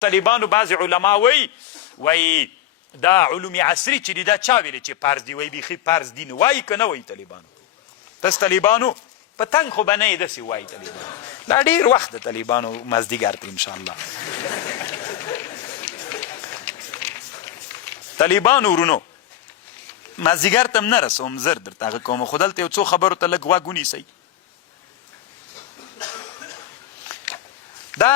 طالبانو بعضې علما وایي دا علوم عصري چې دي دا چا ویلې چې فرض دي وایي بیخي فرض دي نو وایي که نه وایي طالبانو تاسو طالبانو په تنګ خو به نه یې داسې وایي طالبانو لا ډېر وخت د طالبانو مازدیګر ته انشاءالله طالبانو ورونو مازدیګر ته هم نه رسوم زر درته هغه کوم خو دلته یو څو خبرو ته لږ غوږ ونیسئ دا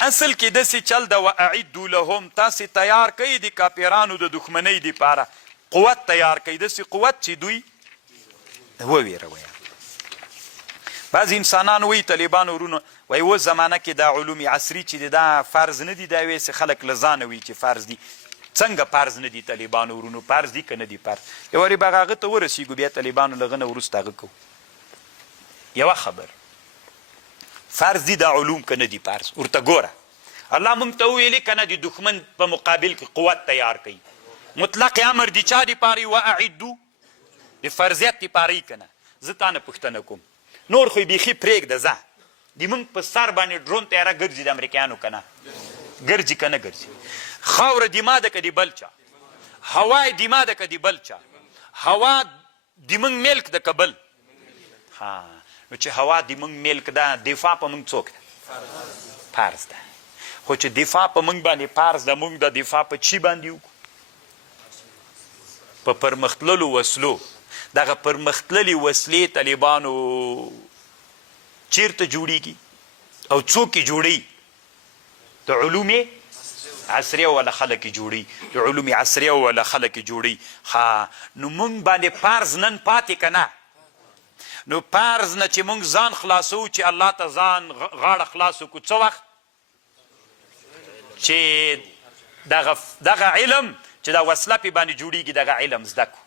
اصل کې داسې چل ده واعدو لهم تاسې تیار کوئ د کافرانو د دښمنۍ دپاره قوت تیار کوئ داسې قوت چې دوی وویروئ بعضې انسانان وایي طالبانو ورونو وایي اوس زمانه کې دا علوم عصري چې دی دا فرض نه دي دا وایي خلک له ځانه وایي چې فرض دي څنګه فرض نه دي طالبانو ورونو فرض دي که نه دي فرض یو وارې به هغه ته ورسېږو بیا طالبانو له هغه نه وروسته هغه کوو یوه خبر فرض دي دا علوم که نه دي فرض ورته ګوره الله موږ ته وویلې که نه د دښمن په مقابل کې قوت تیار کوي مطلق امر دي چا دپاره یې واعدو د فرضیت دپاره یې که نه زه تا نه پوښتنه کوم نور خو یې بیخي پرېږده ځه د موږ په سر باندې ډرون تیاره ګرځي د امریکایانو که نه ګرځي که نه ګرځي خاوره دیما ده که د بل چا هوا یې دیما ده که د بل چا هوا د موږ ملک ده که بل نو چې هوا د موږ ملک ده دفاع په موږ څوک ده فرض ده خو چې دفاع په موږ باندې فرض ده موږ د دفاع په چی باندې وکړو په پرمختللو وسلو دغه پرمختللې وسلې طالبانو چیرته جوړیږي او څوک یې جوړوي د علوم عصریه والا خلک یې جوړوي د علوم عصریه والا خلک یې جوړوي نو موږ باندې فرض نن پاتې که نه نو فرض نه چې موږ ځان خلاصوو چې الله ته ځان غاړه خلاص وکړو څه وخت چې دغه علم چې دا وسله پې باندې جوړیږي دغه علم زده کړو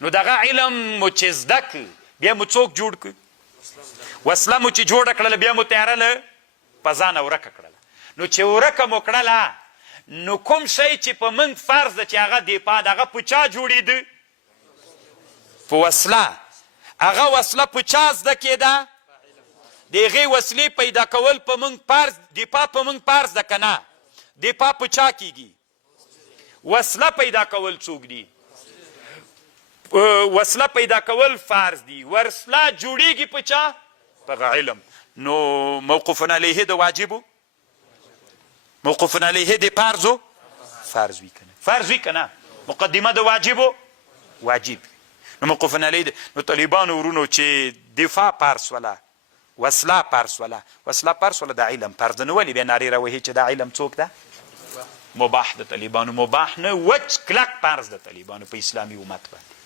نو دغه علم مو چې زده کړ بیا مو څوک جوړ کړ وسله مو چې جوړه کړله بیا مو تیاره له په ځانه ورکه کړله نو چې ورکه مو کړله نو کوم شی چې په موږ فرض ده چې هغه دفاع د هغه په چا جوړېده په وسله هغه وسله په چا زده کېده د هغې وسلې پیدا کول په موږ فرض دفاع په موږ فرض ده که نه دفاع په چا کېږي وسله پیدا کول څوک دي وسله پیدا کول فرض دي وسله جوړیږي په چا په علم نو موقوف علیه د واجبو موقوف علیه د فرضو فرض وي کنه فرض وي کنه مقدمه د واجبو واجب نو موقوف علیه نو طالبانو ورونو چې دفاع فرض ولا وسله فرض ولا وسله فرض ولا د علم فرض نه ولې بیا نارې راوهي چې د علم څوک ده مباح د طالبانو مباح نه وچ کلک فرض د طالبانو په اسلامي امت باندې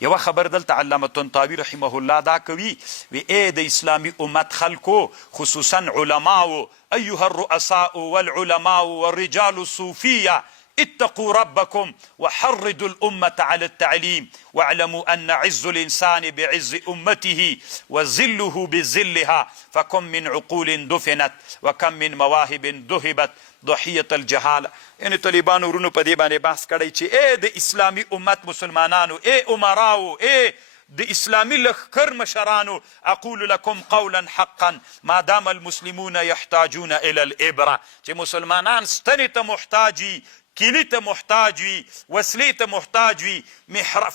یوه خبر دلته علامه طنطاوي رحمه الله دا کوي وی ای د اسلامي امت خلکو خصوصا علماو ایها الرؤساء والعلماء والرجال الصوفیه اتقوا ربكم وحرضوا الأمة على التعليم واعلموا أن عز الإنسان بعز أمته وذله بذلها فكم من عقول دفنت وكم من مواهب ذهبت ضحية الجهالة یعنی طالبانو ورونو په دې باندې بحث کړی چې ای د اسلامي امت مسلمانانو ای امراو ای د اسلامي لښکر مشرانو اقول لكم قولا حقا ما دام المسلمون يحتاجون الى الابره چې مسلمانان ستنې ته محتاج وي کیلي ته محتاج وي وسلې ته محتاج وي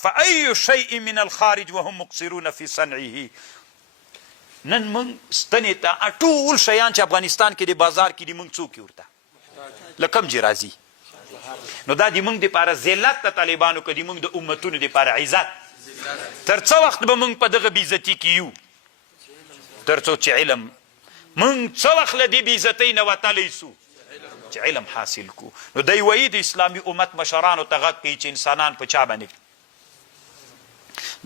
فأي شيء من الخارج وهم مقصرون في صنعه نن موږ ستنې ته ټول شیان چې افغانستان کې د بازار کې دي موږ څوک ورته له کوم ځای راځي نو دا د موږ دپاره ذلت د طالبانو که د موږ د امتونو دپاره عزت تر څه وخت به موږ په دغه بېعزتي کې یو تر څو چې علم موږ څه وخت له دې بېعزتۍ نه وتلی سو چې علم حاصل کو نو دی وایي د اسلامي امت مشرانو ته غږ کوي چې انسانان په چا باندې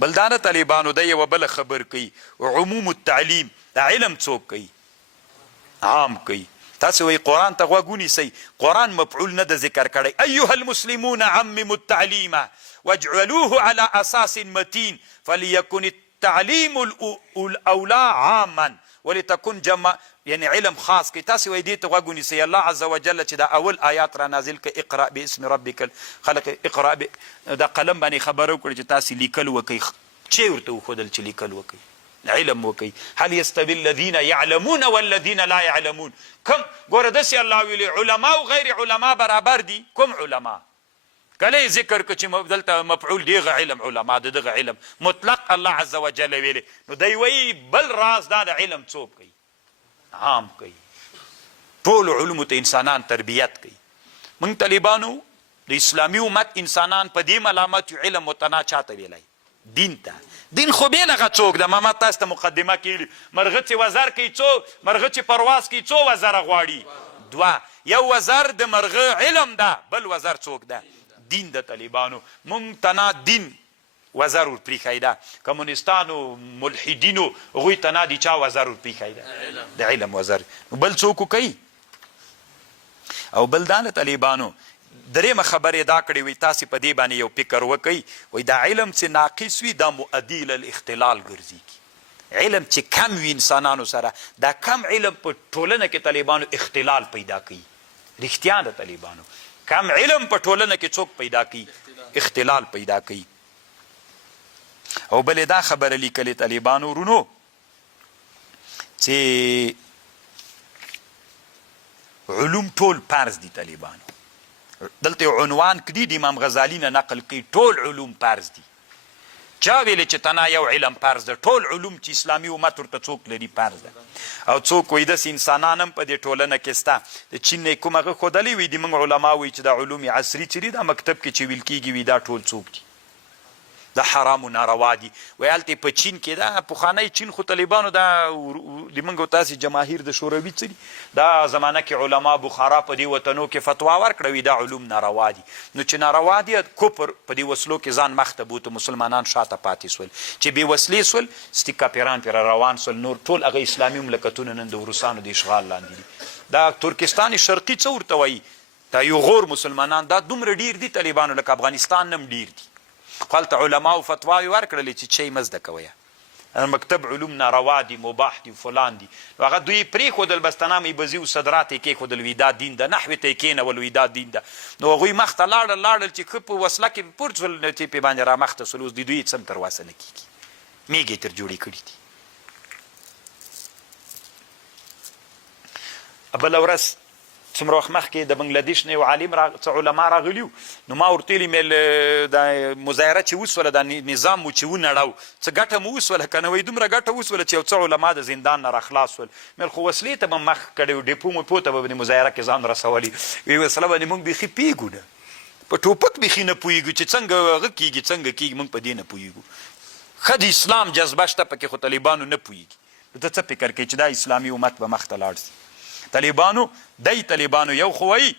بل دا نه طالبانو دی یوه بله خبر کوي عموم التعلیم دا علم څوک کوي عام کوي تاسو وایي قرآن ته غوږ ونیسئ قرآن مفعول نه ده ذکر کړی ایها المسلمون عمموا التعلیم واجعلوه على اساس متین فليكن التعلیم الاولى عاما ولتكن جمع یعنی علم خاص کی تاسو وایي دې ته غوږ ونیسئ الله عز وجل چې دا اول آیات را نازل کړه اقرأ باسم ربک خلق اقرأ دا قلم باندې خبره وکړه چې تاسو لیکل وکئ چې ورته وښودل چې لیکل وکئ علم وکئ. هل یستوی الذین یعلمون والذین لا یعلمون. کم ګوره داسې الله ویلي علما او غیر علما برابر دي. کوم علما؟ کله یې ذکر که چې دلته مفعول دغه علم علما د دغه علم مطلق الله عز وجل ویلی. نو دی وایي بل راز دا د علم څوک کوي؟ عام کوي. ټولو علومو ته انسانان تربیت کوي. موږ طالبانو د اسلامي امت انسانان په دې ملامت یو علم متنا چاته ویلی؟ دین ته. دین خو بېلغه څوک ده؟ ما تاسو ته مقدمه کیلي مرغه چې وزر کوي مرغه چې پرواز کوي څو وزره غواړي؟ دوه. یو وزر د مرغه علم ده، بل وزر څوک ده؟ دین د طالبانو. مونږ تنا دین وزر ور پریښی ده. کمونستانو ملحدینو هغوی تنا د چا وزر ور پریښی ده؟ د علم وزر. بل څوک کوي؟ او بل دا د طالبانو درېیمه خبرې دا کړې وي تاسې په دې باندې یو فکر وکئ وایي دا علم چې ناقص وي دا مؤدي للاختلال ګرځېږي. علم چې کم وي انسانانو سره دا کم علم په ټولنه کې طالبانو اختلال پیدا کوي. رښتیا د طالبانو کم علم په ټولنه کې څوک پیدا کوي؟ اختلال پیدا کوي. او بلې دا خبره لیکلې طالبانو ورونو چې علوم ټول فرض دي. طالبانو دلته عنوان کړي د امام غزالي نه نقل کوي ټول علوم فرض دي. چا ویلې چې تنا یو علم فرض ده؟ ټول علوم چې اسلامي امت ورته څوک لري فرض ده. او څوک وایي داسې انسانان هم په دې ټولنه کې شته د چین نه یې کوم هغه ښودلی وي د موږ علما وایي چې دا علوم عصري چې دي دا مکتب کې چې ویل کېږي وي دا ټول څوک دي؟ دا حرام و ناروا دي. وایي هلته په چین کې دا پخوانی چین خو طالبانو دا د موږ او تاسې جماهیر د شوروي څه دي دا زمانه کې علما بخارا په دې وطنو کې فتوا ورکړه وي دا علوم ناروا دي. نو چې ناروا دي کفر په دې وسلو کې ځان مخته بوته مسلمانان شاته پاتې سول چې بې وسلې سول ستي کاپیران پرې روان سول. نور ټول هغه اسلامي مملکتونه نن د روسانو د اشغال لاندې دي. دا ترکستان شرقي څه ورته وایي؟ دا یو غور مسلمانان دا دومره ډیر دي طالبانو لکه افغانستان هم ډیر دي. خو هلته علماو فتواوې ورکړلې چې شی مه زده کوئ مکتب علوم ناروا دي مباح دي فلان دي. نو هغه دوی پرېښودل بس تنامې به ځي و صدرات یې کېښودل وي دا دین ده. نحوې ته یې کېنول وي دا دین ده. نو هغوی مخته لاړل چې ښه په وسله کې پورت شول چې پې باندې رامخته شول. اوس د دوی څه هم ترلاسه نه کېږي. میږې تر جوړې کړي دي. بله ورځ څومره وخت مخکې د بنګلادیش نه یو عالم څه علما راغلي وو. نو ما ورته ویلي میل دا مظاهره چې وسوله دا نظام مو چې ونړاو څه ګټه مو وسوله که نه؟ وایي دومره ګټه وسوله چې یو څه علما د زندان نه راخلاص شول. میل خو وسلې ته به مخ کړی و ډیپو مو ته به مظاهره کې ځان رسولي. وی وسله باندې موږ بیخي پوهېږو نه په ټوپک بیخي نه پوهېږو چې څنګه هغه کېږي څنګه کېږي موږ په دې نه پوهېږو. ښه د اسلام جذبه شته پکې خو طالبانو نه پوهېږي. نو ته څه فکر کوې چې دا اسلامي امت به مخته لاړ شي؟ طالبانو یو خو وایي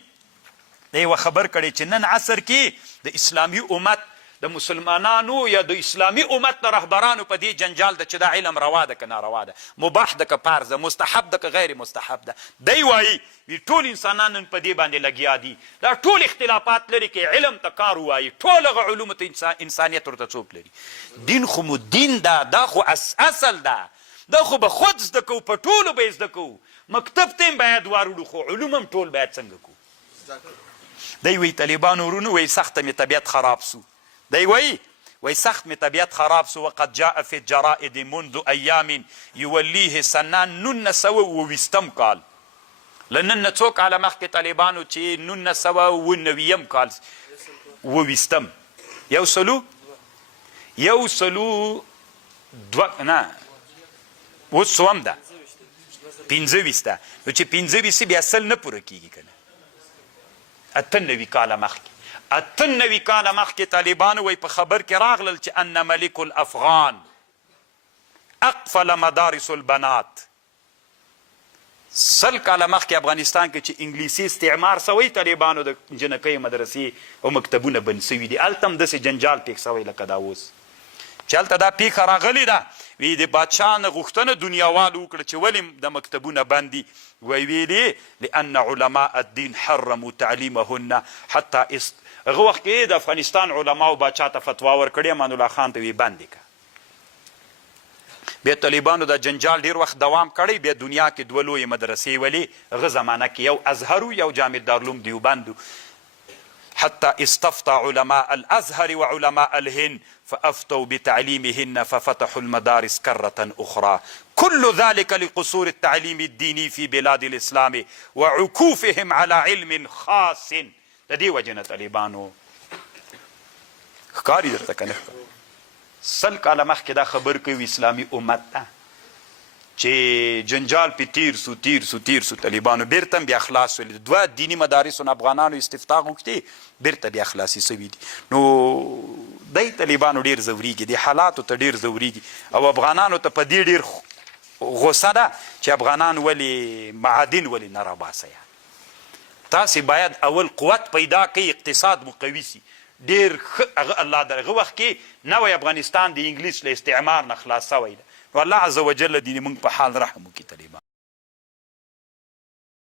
د یوه خبر کړی چې نن عصر کې د اسلامي امت د مسلمانانو یا د اسلامي امت د رهبرانو په دې جنجال ده چې دا علم روا ده که ناروا ده، مباح ده که فرض ده، مستحب ده که غیر مستحب ده. دی وایي ټول انسانان نن په دې باندې لګیا دي. دا ټول اختلافات لري که علم ته کار ووایي ټول هغه علومو ته انسانیت ورته څوک لري. دین خو مو دین ده، دا خو اصل ده، دا خو به خود زده کوو په ټولو به یې زده کوو. مکتب ته هم باید واروړو خو علوم هم ټول باید څنګه کوو. دی وایي طالبانو ورونو وایي سخته مې طبیعت خراب سو. دی وایي سخت مې طبیعت خراب سو. وقد جاء في الجرائد منذ ایام یولیه سنان 1920 کال. له نن نه څو کاله مخکې طالبانو چې 1999 کال 20 یو سلو نه اوس څوم ده 25 ده. نو چې 25 بیا سل نه پوره کېږي که نه. 98 کاله مخکې طالبانو وایي په خبر کې راغلل چې ان ملک الافغان اقفل مدارس البنات. سل کاله مخکې افغانستان کې چې انګلیسي استعمار سوی طالبانو د جنکیو مدرسې او مکتبونه بند سوي دي. هلته هم داسې جنجال پیښ سوی لکه دا اوس چې هلته دا پیښه راغلې ده. وی د بادشاه نه غوښتنه دنیاوالو وکړه چې ولې د مکتبونه بند دي. ویلې لأن علماء الدین حرموا تعلیمهن حتی هغه وخت کې د افغانستان علماو بادشاه ته فتوا ورکړې امان الله خان ته وی بند یې کړه. بیا طالبانو د جنجال ډېر وخت دوام کړی. بیا دنیا کې دوه لویې مدرسې ولې هغه زمانه کې یو ازهر و یو جامع دارالعلوم دیوبند و. حتى استفتى علماء الأزهر وعلماء الهند فأفتوا بتعليمهن ففتحوا المدارس كرة أخرى. كل ذلك لقصور التعليم الديني في بلاد الإسلام وعكوفهم على علم خاص. د دې وجې نه طالبانو ښکاري درته که نه سل کاله مخکې دا خبر کوي اسلامي امت ته چې جنجال پې تیر سو طالبانو بیرته بیا خلاص شولې. دوه دیني مدارسو نه افغانانو استفتاح غوښتې بیرته بیا خلاصې سوي دي. نو دی طالبانو ډېر ځورېږي، دې حالاتو ته ډېر ځورېږي او افغانانو ته په دې ډېر غوسه ده چې افغانان ولې معادن ولې نه راباسئ. تاسې باید اول قوت پیدا کوي، اقتصاد مو قوي سي ډېر ښه. هغه الله د هغه وخت کې نوی افغانستان د انګلیس له استعمار نه خلاص سوی ده. نو الله عز وجل دې موږ په حال رحم وکړي طالبان.